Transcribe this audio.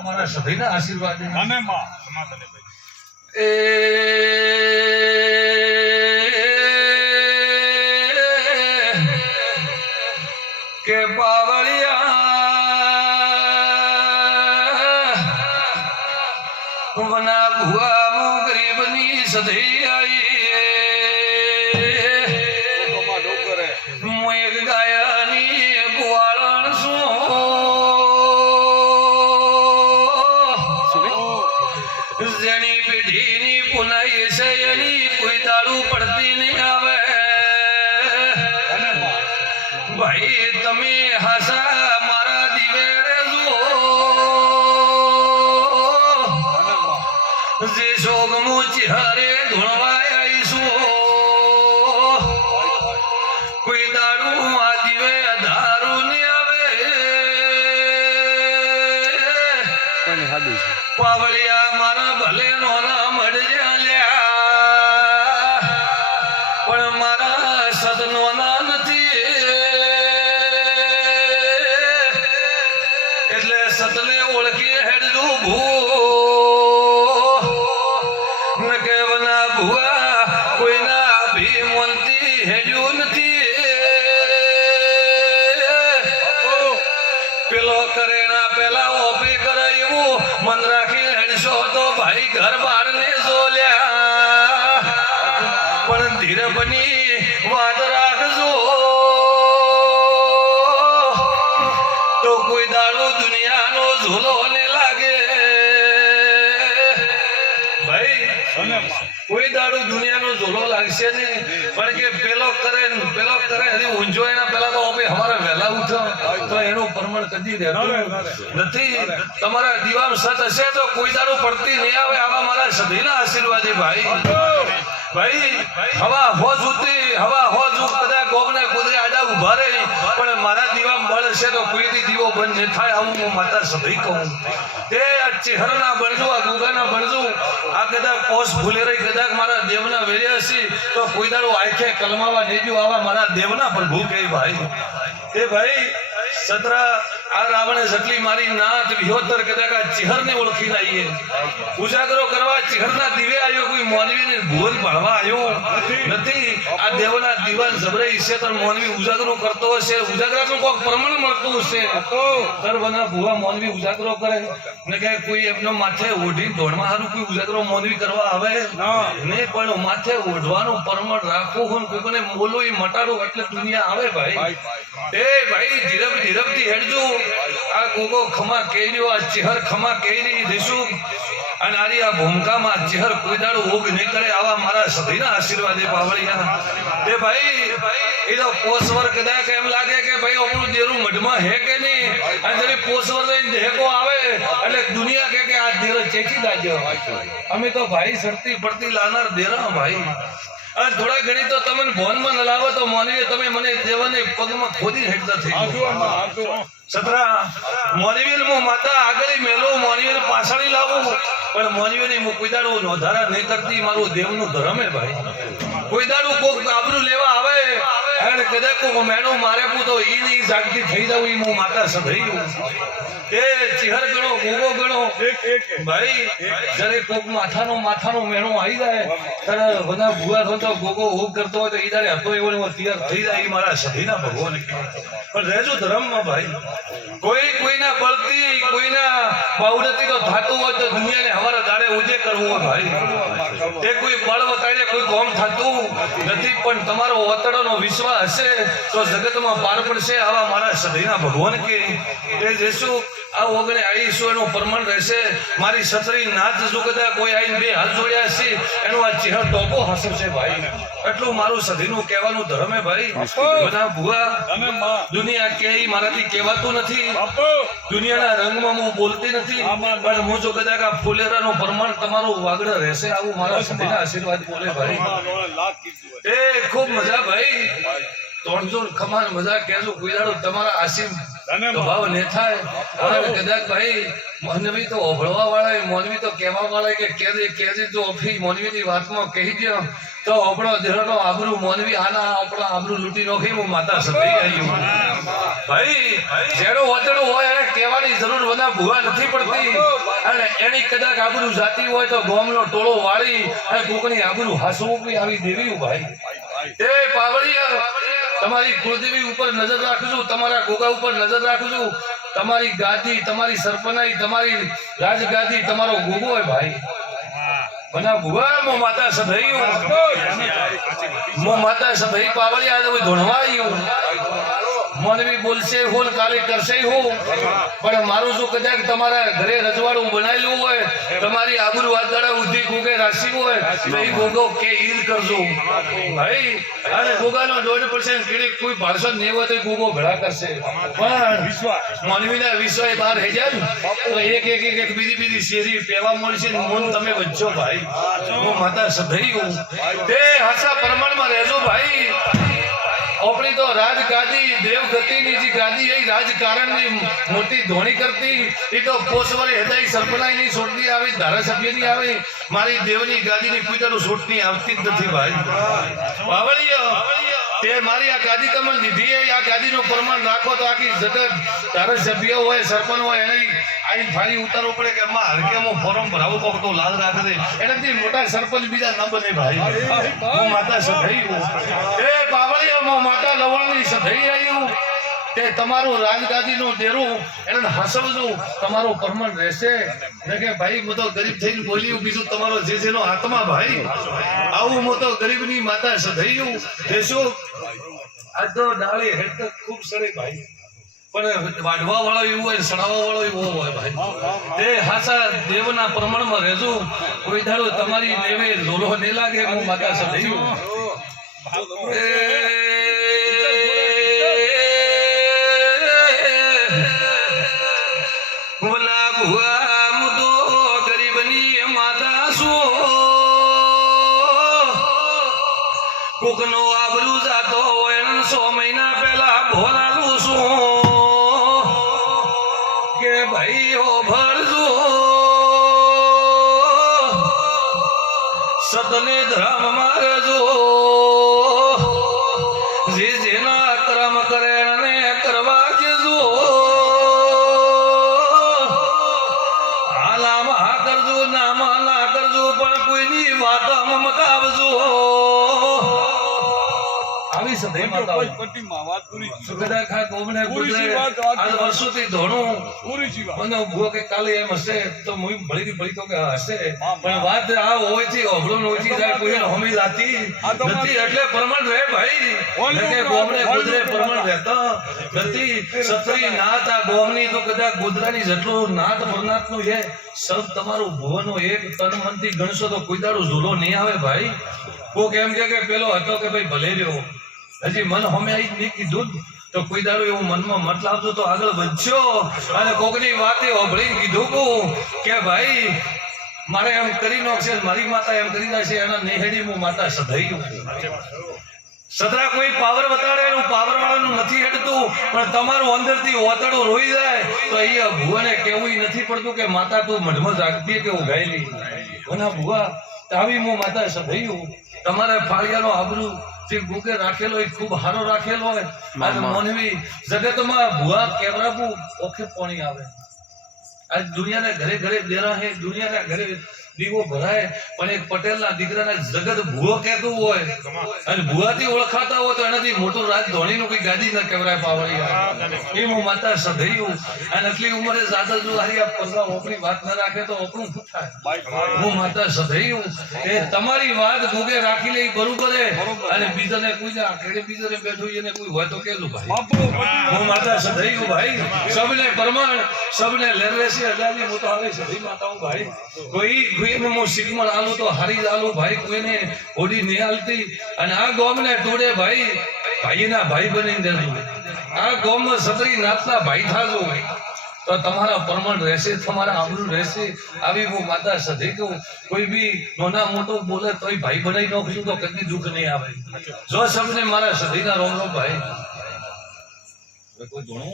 અમારા સભીના આશીર્વાદ અને માં સમાધાને ભાઈ કે પાવળિયા વના ભુવા મુ ગરીબની સધી આઈ હું એક ગાયાની ગુવાળણ છું જેની પેઢીની પુનાઈ છે એની કોઈ દારૂ પડતી નહીં આવે ભાઈ તમે હાસા મારા દીવે રેજો જે શોગમું ચિહરે ધૂણવાય આવીશું કોઈ દારૂ આ દીવે દારૂ ને આવે પાવળિયા મારા ભલે નોના મળજે લ્યા પણ મારા સદનોના નથી એટલે સતલે ઓળખી હેડજો ભૂ ન કેવના ભુવા કોઈના ભીમંતી હેડ્યું નથી પેલો કરે ના પેલા ઓપી કરે એવું મન રાખી હેડશો તો ભાઈ ઘર બાર ને જોલ્યા પણ ધીરબની વાત રાખજો તો કોઈ દારૂ દુનિયાનો ઝોલો ને લાગે ભાઈ કોઈ દારૂ દુનિયાનો ઝોલો લાગશે ને પણ કે પેલો કરે હજી ઊંઝો એના પેલા તો આપણે હવારે વહેલા ઉઠો તો એનું પ્રમાણ કદી રહેતું નથી તમારા દીવામ સત હશે તો કોઈ દારૂ પડતી નહીં આવે આવા મારા સભીના આશીર્વાદી ભાઈ હવા હો જુતી હવા હો જુત કદાચ ગોમને કુદરે આડા ઉભા રહે પણ મારા દીવા બળ છે તો કોઈથી દીવો બંધ ન થાય આવું હું માતા સભી કહું તે આ ચહેરના બળજો આ ગુગાના બળજો આ કદાચ પોસ ભૂલે રહી કદાચ મારા દેવના વેરે હશે તો કોઈ દાડો આંખે કલમાવા દેજો આવા મારા દેવના પ્રભુ કહે ભાઈ એ ભાઈ સતરા આ રાવણે જેટલી મારી નાત વિહોતર કદાચ આ ચહેરને ઓળખી લાવીએ ઉજાગરો કરવા ચહેરના દીવે આવ્યો કોઈ મોનવીને ભૂલ પાડવા આવ્યો નથી આ દેવના દીવાન જબરાઈ છે તો મોનવી ઉજાગરો કરતો હશે ઉજાગરાનું કોક પ્રમાણ મળતું હશે તરવના ભુવા મોનવી ઉજાગરો કરે ને કે કોઈ એમનો માથે ઓઢી દોડમાં હારું કોઈ ઉજાગરો મોનવી કરવા આવે ને પણ માથે ઓઢવાનું પ્રમાણ રાખવું હોય કોઈ કોને બોલવું એ મટાડું એટલે દુનિયા આવે ભાઈ એ ભાઈ ધીરબથી હેડજો આ ગોગો ખમા કેર્યો આ ચહેર ખમા કેરી દેશું અને આરી આ ભૂમકામાં ચહેર કોઈ દાડો ઓગ નહીં કરે આવા મારા સભીના આશીર્વાદે પાવળિયા એ ભાઈ એ તો પોસવર કદાચ એમ લાગે કે ભાઈ આપણું દેરું મઢમાં હે કે નહીં અને જરી પોસવર લઈને હેકો આવે એટલે દુનિયા કે આ દેર ચેકી દાજો અમે તો ભાઈ સરતી પડતી લાનાર દેરા ભાઈ અને થોડા ઘણી તો તમને ભોનમાં ન લાવો તો મોનવી તમે મને દેવાને પગમાં ખોદી હેડતા થઈ સતરા મોનવીને હું માતા આગળ મેલો મોનવીને પાછળી લાવું પણ મોનવીને હું કોઈ દાડો નોધારા નહીં કરતી મારું દેવનું ધર્મ હે ભાઈ કોઈ દાડો કોક આબરૂ લેવા આવે અને કદાચ કોક મેણો મારે પૂ તો ઈ નહીં જાગતી થઈ જાવ ઈ હું માતા સભઈ એ ચિહર ગણો ગોગો ગણો ભાઈ જ્યારે કોક માથાનો મેણો આવી જાય ત્યારે બધા ભૂવા થતો ગોગો હોગ કરતો હોય તો ઈ દાડે હતો એવો તૈયાર થઈ જાય ઈ મારા સભીના ભગવાન પણ રહેજો ધર્મમાં ભાઈ કોઈના બળતી કોઈના બાવડતી તો થાતું હોય તો દુનિયાને હવારા દાડે ઉજે કરવું હોય ભાઈ તે કોઈ બળ વતાડે કોઈ કોમ થતું નથી પણ તમારો ઓતડોનો વિશ્વાસ હશે તો જગતમાં પાર પડશે આવા મારા સભીના ભગવાન કે એ જેસુ આ ઓગણે આવીશું એનું પ્રમાણ રહેશે મારી સતરી નાથ જો કદાચ કોઈ આવીને બે હાથ જોડ્યા હશે એનો આ ચહેર ટોપો હસશે ભાઈ એટલું મારું સધીનું કહેવાનું ધર્મ હે ભાઈ બધા ભુવા દુનિયા કે મારાથી કહેવાતું નથી દુનિયાના રંગમાં હું બોલતી નથી પણ હું જો કદાચ આ ફુલેરાનું પ્રમાણ તમારું વાગડ રહેશે આવું મારા સધીના આશીર્વાદ બોલે ભાઈ એ ખૂબ મજા ભાઈ તોડજો ખમાન મજા કહેજો કોઈ દાડો તમારા આશીમ ભાવ ને થાય કદાચ ભાઈ મોનવી તો ઓભળવા વાળા મોનવી તો કહેવા વાળા કે કેજે તો અફી મોનવીની વાતમાં કહી દે તો આપણો દેહનો આબરૂ મોનવી આના આપણો આબરૂ લૂંટી નોખી હું માતા સભાઈ આવ્યું ભાઈ જેનો વચડો હોય એને કહેવાની જરૂર બધા ભૂવા નથી પડતી અને એની કદાચ આબરૂ જાતી હોય તો ગોમનો ટોળો વાળી અને કોકની આબરૂ હાસવું બી આવી દેવી ભાઈ. એ પાવળિયા તમારી કુળદેવી ઉપર નજર રાખું છું, તમારા ગોગા ઉપર નજર રાખું છું. તમારી ગાદી, તમારી સરપનાઈ, તમારી રાજગાદી તમારો ગોગો હોય ભાઈ. બના ભુવા મો માતા સધઈ મો માતા સધઈ પાવળિયા તો ધોણવા આવ્યું. મનવી બોલશે હોલ કાલે કરશે હો, પણ મારું જો કદાચ તમારા ઘરે રજવાડું બનાવેલું હોય, તમારી આબરૂ વાદળા ઉધી ગોગે રાશી હોય તો એ ગોગો કે ઈદ કરજો ભાઈ. અને ગોગાનો 1% કીડી કોઈ ભાષણ નહીં હોય તો એ ગોગો ભેળા કરશે. પણ મનવીના વિશ્વાસ બહાર થઈ જાય ને તો એક બીજી શેરી પેવા મળશે ને મન તમે વચ્ચો ભાઈ. હું માતા સધઈ હું તે હાસા પ્રમાણમાં રહેજો ભાઈ. આપણી તો રાજગાદી દેવગતિની જે ગાદી એ રાજકારણની મોટી ધોણી કરતી એ તો પોષવરે હૃદય સરપનાઈની સોટની આવી, ધારાસભ્યની આવી, મારી દેવની ગાદીની પૂજાનું સોટની આવતી જ નથી ભાઈ. બાવળિયા તે મારી આ ગાદી તમને દીધી એ આ ગાદીનું પ્રમાણ રાખો તો આખી જગત ધારાસભ્ય હોય, સરપંચ હોય એને આઈ ફાળી ઉતારવો પડે કે માં હરકેમો ફોરમ ભરાવો કોક તો લાલ રાખે છે. એનાથી મોટા સરપંચ બીજા ન બને ભાઈ. હું માતા સધઈ હું એ બાવળિયા માતા લવણની સધઈ આવ્યું તે તમારું રાજગાદીનું ડેરું એને હસવજો, તમારો પરમણ રહેશે. કે ભાઈ હું તો ગરીબ થઈને બોલ્યું, બીજું તમારો જે જેનો આત્મા ભાઈ. આવું હું તો ગરીબની માતા સધઈયું દેશો. આ તો ડાળી હેડ તો ખૂબ સરે ભાઈ, પણ વાઢવા વાળો એવું હોય, સડાવવા વાળો એવો હોય ભાઈ. તે હાસા દેવના પ્રમાણમાં રહેજો. કોઈ દાડો તમારી દેવે ઝોલો નહીં લાગે. હું માતા સધઈયું કોકનો આબરૂ જાતો હોય 100 મહિના પહેલા ભોલાલું છું કે ભાઈ ઓ ભરજો સતને ધર્મ મારજો. જે જેના કર્મ કરે એને કરવા દેજો. હાલામાં કરજો, નામાં ના કરજો, પણ કોઈની વાતમાં મકાવજો. સધઈ માતા વાત પૂરી સુગડા ખા ગોમને ગુજરે આ વર્ષોથી ધોણું મને ભૂ કે કાલે એમ હશે તો હું ભળી તો કે હશે, પણ વાત આ હોય છે અભળું હોય જાય કોઈ હમી જાતી નથી એટલે પ્રમાણ રહે ભાઈ. કે ગોમને ગુજરે પ્રમાણ રહેતા નથી. સત્રી નાત આ ગોમની તો કદાચ ગોદરાની જેટલું નાત પરનાથનું છે સબ તમારું ભુવનો એક તન મનથી ગણશો તો કોઈ દાડો ઝૂલો નહીં આવે ભાઈ. કોક એમ કે પેલો હતો કે ભાઈ ભલે રહ્યો, હજી મન હમે આવી નહીં કીધું તો કોઈ દાડો એવું મનમાં મત લાવજો તો આગળ વધશો. અને કોકની વાતે ઓભળી કીધું કે ભાઈ મારે એમ કરી નાખશે, મારી માતા એમ કરી નાખશે, એના નેહડી હું માતા સધઈ. સદરા કોઈ પાવર બતાડે એનું પાવર વાળાનું નથી હેડતું, પણ તમારું અંદરથી ઓતડું રોઈ જાય તો અહીંયા ભુવાને કેવું નથી પડતું કે માતા તું મઢમાં જાગતી કે ઉગાયેલી. ઓના ભુવા આવી હું માતા સધઈ. તમારા ફાળિયાનો આબરૂ જે ગોગે રાખેલો એ ખૂબ સારો રાખેલો હોય. આજ મોનવી જગતમાં ભુવા કેવરાબુ ઓખે પાણી આવે. આજ દુનિયાના ઘરે ઘરે દેરા હે, દુનિયાના ઘરે દીવો ભરાય, પણ એક પટેલના દીકરાના જગત ભુવો કહેતું હોય અને ભુવાથી ઓળખાતા હોય તો એનાથી મોટું રાજ ધોણીનું કોઈ ગાદી ન કહેવાય પાવળિયા. એ હું માતા સધઈયું. અને આટલી ઉંમરે જાદા જો હારી આ પરવા ઓપણી વાત ન રાખે તો ઓપણું શું થાય. હું માતા સધઈયું. એ તમારી વાત ભોગે રાખી લે બરોબર અને બીજાને કોઈ આખરે બીજાને બેઠું એને કોઈ હોય તો કેજો ભાઈ. હું માતા સધઈયું ભાઈ. સબને પ્રમાણ, સબને લેરવેસી હજારની મોટો આવે સધઈ માતાઓ ભાઈ. કોઈને હું શીખમણ આલું તો હારી આલું ભાઈ, કોઈને હોડી નહીં હાલતી. અને આ ગોમને ટોડે ભાઈ ભાઈના ભાઈ બની દેજો. આ ગોમમાં સતરી નાતના ભાઈ થાજો તો તમારા પ્રમાણ રહેશે, તમારા આબરૂ રહેશે. આવી હું માતા સધી કહું. કોઈ બી નાના મોટો બોલે તોય ભાઈ બનાવી નાખશું તો કદી દુઃખ નહીં આવે. જો સબને મારા સધીના રોમ રોમ ભાઈ.